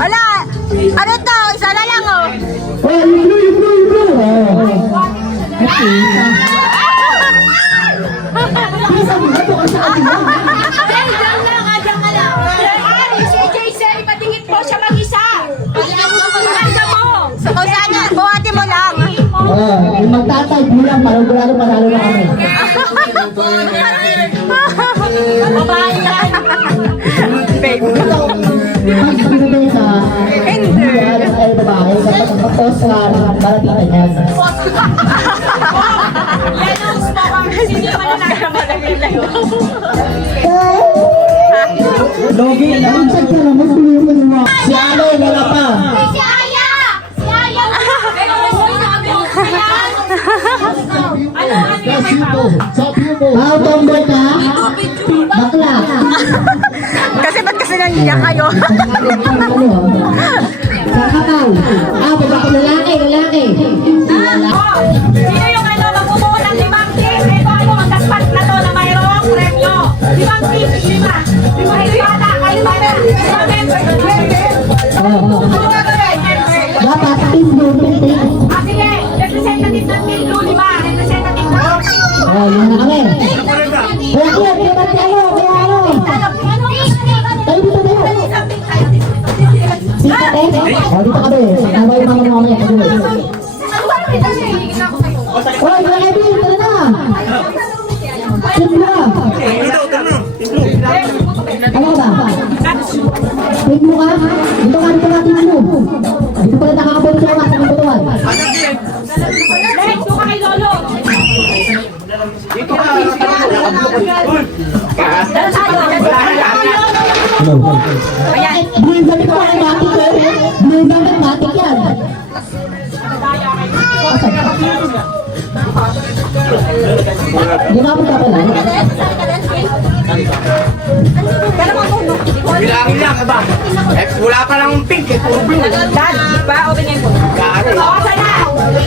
Wala! Ano to? Isa na lang oh! Oh, yung blue! Bisa mo ba ito ka sa atin mo? Diyan ka lang! Si JC, ipatingit mo siya mag-isa! Pagkakita mo! So, kung saan yan, buhati mo lang! Yung magtatay bilang parang panalo na kami. Babae yan! Babe! Pagsabi sa hindi ay babae kapag post na parating niya. Lennox mo kung hindi mo na nakamalagay. Logi, nalinsag ka na, magpuloy mo naman. Si Alo, wala pa. Si Aya! Si Aya! Pero Ah, tomboy ka? Bakla. kasi ba't kasi nandiyan kayo? Sa kakao. Ah, pagkako lalaki. Sino yung magbubuo ng 5 team? Ito ako, ang daspat na to na mayroong premyo. 5 team, 5. Kayo bata, kayo bata. 5 members. Dapat team blue, team. Ah, sige, representative ng team blue, 5. Representative mo. Oh, yun na kami. Kaya ano? Tayo dito tayo. Sita tayo. Oh, dito kami. Tama yung mga mamaya. Oh, yung Ebi, tara na. Team blue. Ano ba? Team blue ka? Dito ka team blue. Dito pala nakakapon sa mga sa butuan. Next, doon ka kay Lolo. Ayan. Blue damit ko ay matik eh. Blue damit matik yan. Gumamit ka pala. Bilangin lang, ba? Eh, wala pa lang pink, eh, puro blue. Dad, ba? Openin mo. Gari. Oo, sana.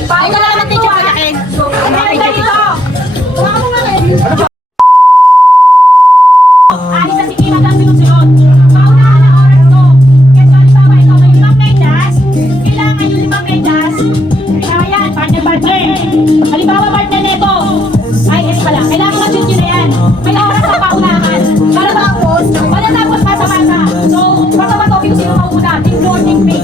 Paano ka lang natin yung malaki? Ang dito. Tumawa mo nga kayo. Alis na si Kim hanggang sunod-sunod. Paunahan ang oras mo. Kasi halimbawa ito, may 5 medyas. Kailangan yung 5 medyas. Kaya partner. Halimbawa partner nito. IS pala. Kailangan ma-shoot yun na yan. May oras sa paunahan. Para tapos masa-masa. So, bato-bato kung sino mauna. Team blue or team pink.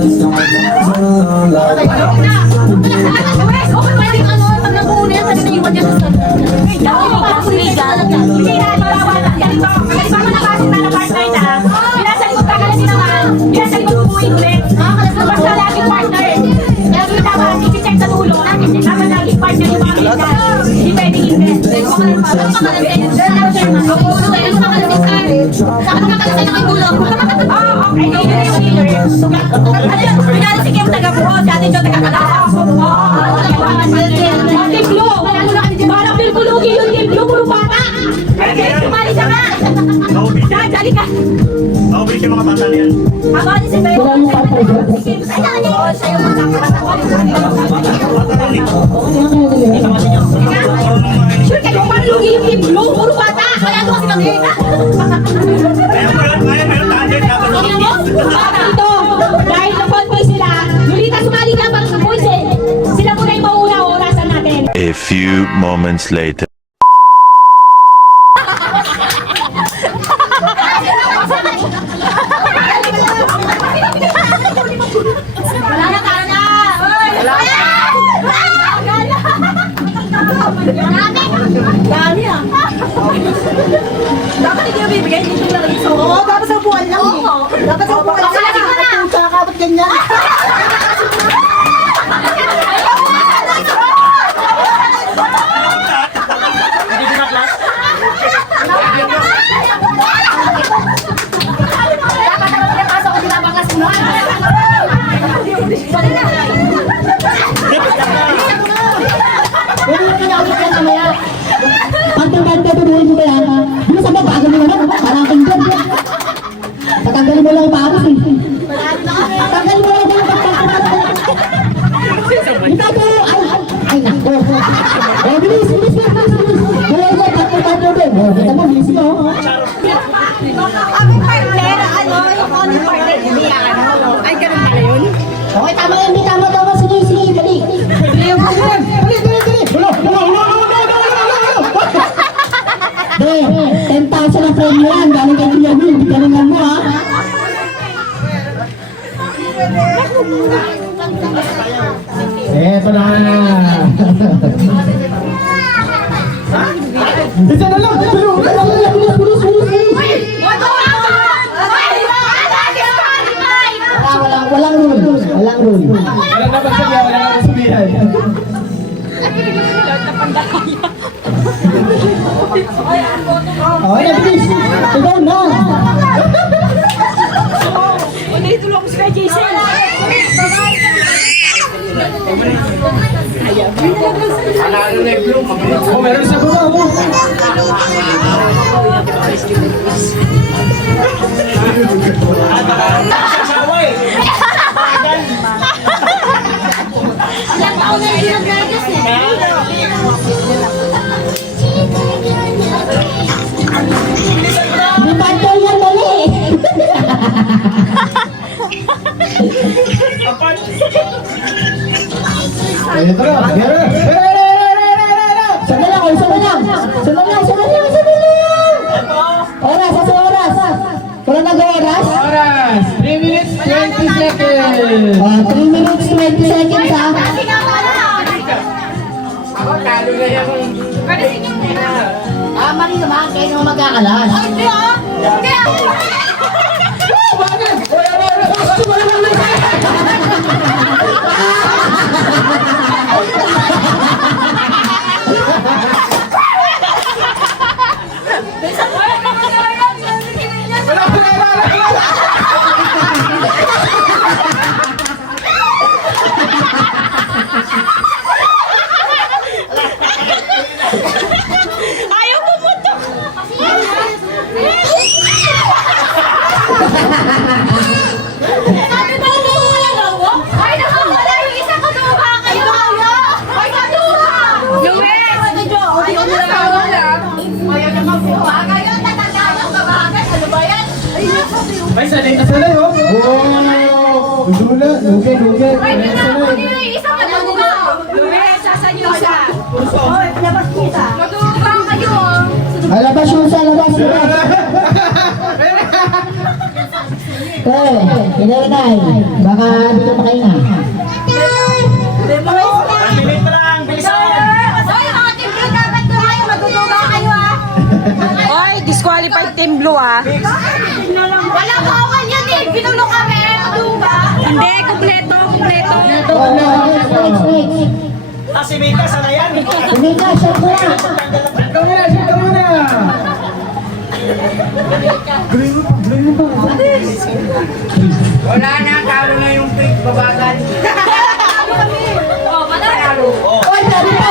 Dali ka! Maubili siya mga bata na yan. Ako ni si Beo. Ay, nakanya yun. Siya yung sure kayo, parang lugi yung team blue. Puro bata. Kaya ito kasi kami. Meron target dapat. Bata ito. Dahil na-call boys sila. Lulita, sumali ka para sa boys eh. Sila muna yung mauna orasan natin. A few moments later. Wala na, tara na! Wala na! Dami ah! Dapat hindi yung bibigay, hindi yung lalagay sa Oo, dapat sa buwan lang eh. Dapat sa buwan lang. Bakit ka na? Kakabot ganyan. Pantang-pantang tutuloy mo ba yan? Di ba sa baba, agad mo naman, parang kang dyan. Tatanggalin mo lang yung paros eh. Ang partner, ano, yung only partner, hindi ano. Ay, ganun pala yun. Okay, tama yan, di tama, tama. Sige, sige, dali. Dali, dali, dali. Hulo. De, 10,000 ang premium yan. Galing kay Kuya Will. Galingan mo, ha? Eto na. Isa na lang. Bilis, bilis, bilis. Walang rule. Walang rule. Walang dapat sabihan, walang dapat sabihan. Okay na, bilis. Ikaw na. Dito lang ako si Kuya Jason. Panalo na yung blue. Mabilis. Oh, meron sa baba mo. Ilang taon na hindi nag-graduate eh. Di partner yan, dali. Eto na. Meron. Sana lang, isa na lang. Sana lang. Oras, sa oras. Wala nag-oras? Oras. 3 minutes, 20 seconds. 3 minutes, 20 seconds, ha? Kasi nga pala. Ako, talo na yan. Pwede sige muna. Mali naman, kayo naman magkakalas. Hindi ah. Kaya. Ayaw pumutok. Sabi ba mo wala gawa? Ay, nakawala yung isa kaduha kayo. Ay, kaduha. Lumen. Ayaw na nakawala. Ayaw na magbuha. Kayo, tatagayang kabagan. Ano ba yan? Ay, Ay, sanay na sanay, oh. Oh. Dula. Luge. ay, tinapon niyo yung isa kaduha. Lumen, sasanyo siya. Oy, labas kita. Kaduha kayo. Alabas yung sa labas. Inay. Baka dito makainga. Oy, disqualified team blue ah. Wala bawal yan eh. Pinulo kami. Kaduha. Hindi, kumpleto. Next. Si Mika, sana yan. Si Mika, shot mo na. Shoot ka muna. Wala na, talo na yung pink. Babagan. Oh, manalo. Oy, sabi pa.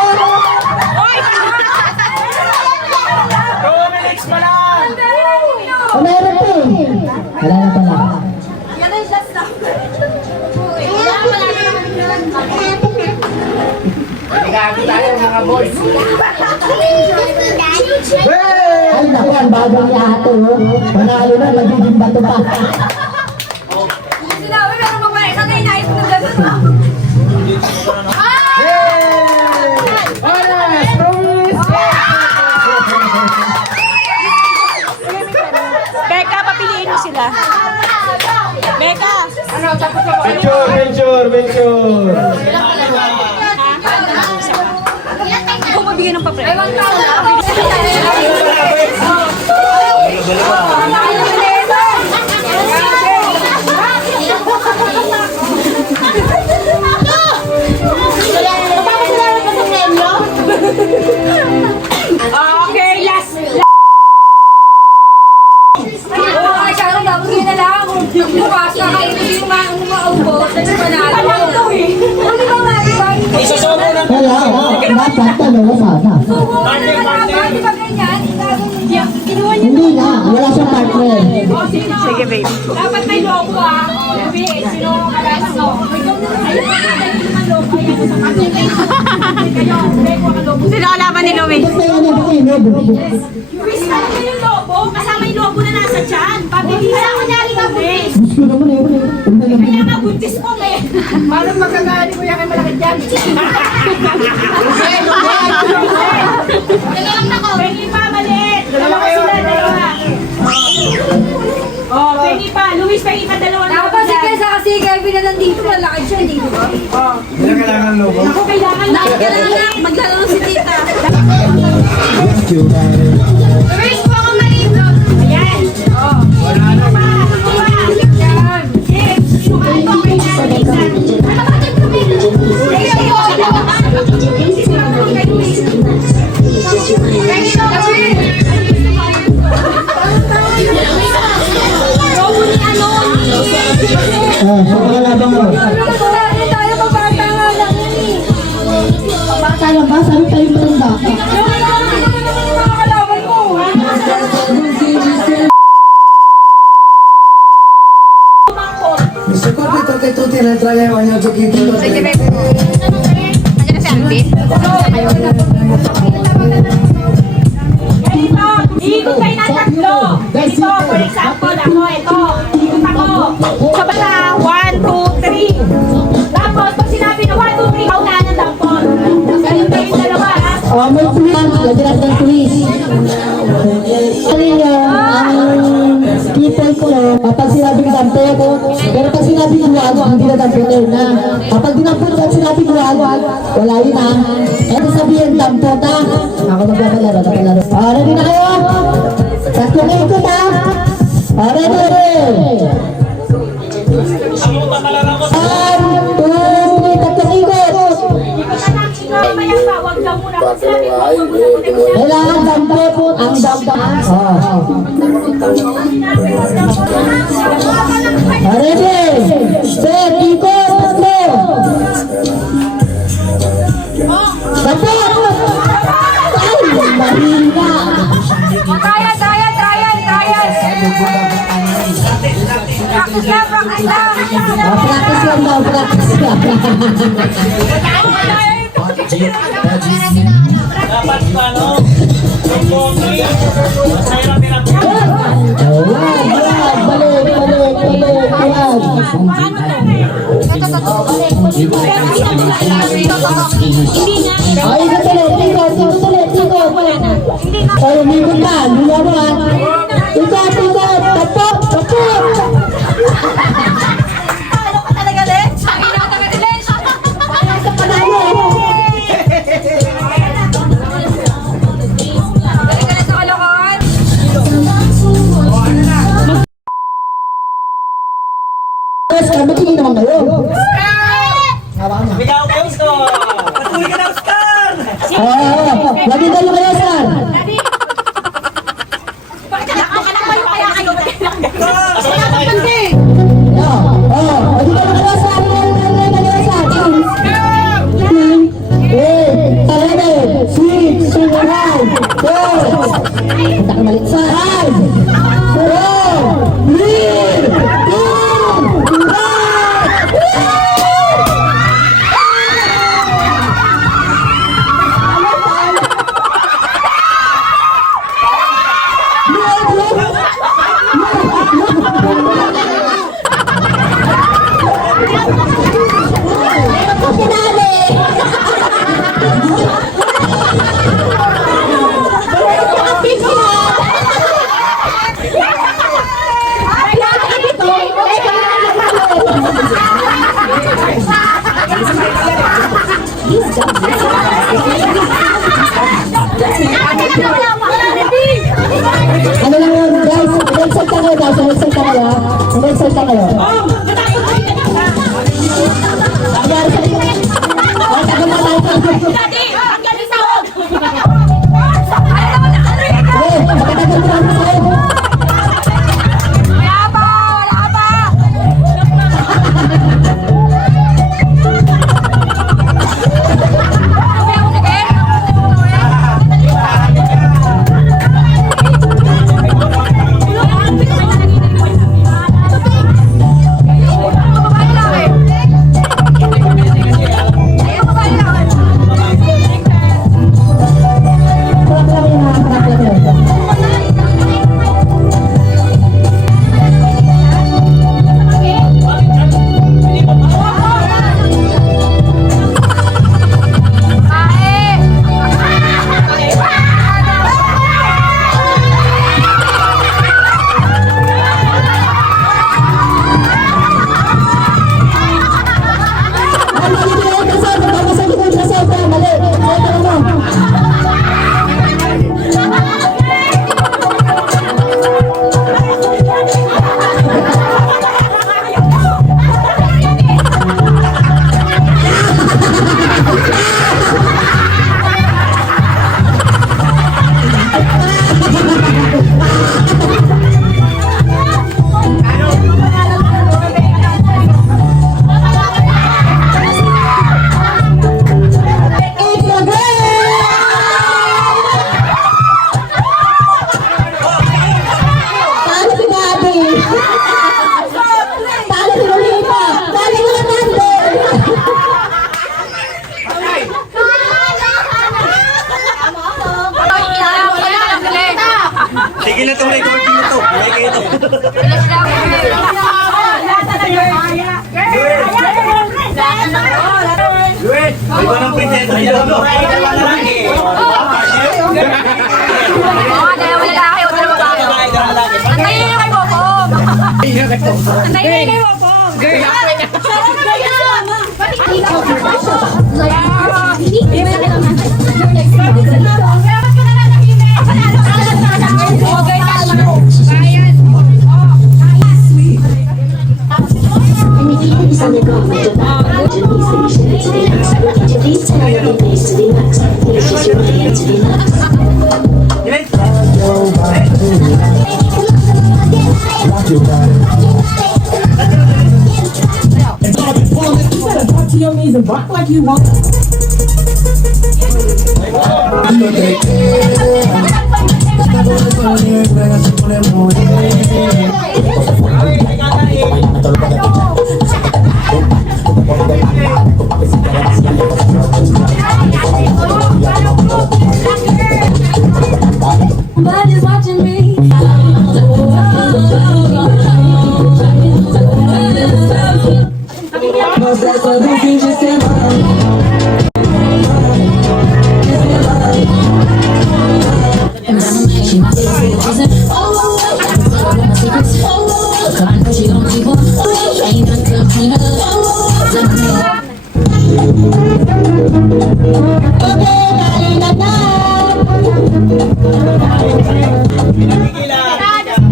Meron pa eh. Wala na pala. Yan ang last na. Nagkakit tayo mga boys. Ay, naku, ang bago niya ato. Panalo na, magiging bato pa. Sinabi, meron pa ba? Sanay na ito na gano'n. Oras. 2 minutes. Becca, papiliin mo sila. Becca! Venture. Ako mabigyan ng papel. Okay, last. Ay, Sharon, dapat yun na lang. Bukas na kayo yung maubos. Panalo to eh. Ano ba nga? Wala, dapat talaga sana. Di ba ganyan? Kinuha niya. Hindi na, wala siyang partner. Sige, babe. Dapat may logo ah. Sabi, sino kalaban mo? Ayun naman logo. Sino kalaban ni Louie? Ba't may ano ba kayo? Wish talaga yung logo. Kasama yung logo na nasa sa tiyan. Pabilisan ko niya rin ang buntis. Gusto naman eh. Kaya nga buntis ko eh. Paano magkagaling mo yan kay malaki dyan? Pengi pa, maliit. Dalawa sila, dalawa. Oh, pengi pa. Luis, pengi pa, dalawa na. Tapos si Kesa kasi Kevin na nandito, lalakad siya, hindi ba? Hindi na kailangan logo. Ako kailangan na. Kailangan maglalaro si tita. Luis, po ako malito. Ayan. Oh. Wala na. Yan. Yes. Sinukaan ko kay Nanita. Ano ba ito? Pagkakalabang mo. Tayo mabata nga lang eh. Bata lang ba? Sabi tayo matanda. Kalaban mo. Gusto ko dito tinatraya ko niya chiquito. Sige, babe. Nandiyan na si Alvin. Ganito, ikot kayo ng tatlo. Ganito, for example, ako, ito. Ikot ako. Sa bata, 1, 2, 3. Tapos, pag sinabi na 1, 2, 3, kaunahan ng tampon. Ganun kayong dalawa, ha? May tuwis. Lagi natin ng tuwis. Ano yun? Ang people ko, kapag sinabing dampot, pero pag sinabing huwag, hindi na dampoter na. Kapag dinampot at sinabing huwag, wala yun na. Ito sabihin, dampot ha. Ako magpapalaro, napalaro. Ready na kayo? Tatlong ikot ha. Ready? 1, 2, 3, tatlong ikot. Ikot na lang, ikaw, maya pa, huwag ka muna. Pag sinabi ko, huwag mo na muna. Kailangan dampot ang dampot. Ready? Set, ikot, tatlo. Dampot! Ay, mahina. Kaya. Practice lang. Practice lang daw, practice lang. Ay, ikot ulit. Ay, umikot ka, lumaban. Ikot, tapos. Talo ka talaga, Len. Sabi na ka talaga, Len. Galing ka na sa kalokohan. Yes, kami tingin naman kayo. Bigaw ko gusto! Patuloy ka na, Oscar! Lagi kayo kayo, sir. Bakit ako ka lang kayo kaya kayo? Ano lang yun, guys? Mag-exalta kayo, guys. Mag-exalta kayo, ha? Mag-exalta kayo. Nangyari sa inyo. Ay, tagal na tayo. Daddy, ang galing sa huwag! Sige, magkatagal mo lang sa'yo. Wala pa. Bilis daw. Luis, may iba ng prinsesa dyan. Dalawa na lang eh. Oo, dalawa lalaki, huwag na babae. Antayin niyo kay Bobong. Antayin niyo kay Bobong. Please tell me the place to the max. Please use your hand to the max. Talk to your knees and rock like you want. Nobody's watching me.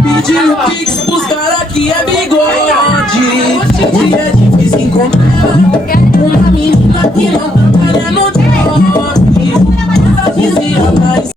Pediu pix pros caras que é bigode. E é difícil encontrar uma menina que não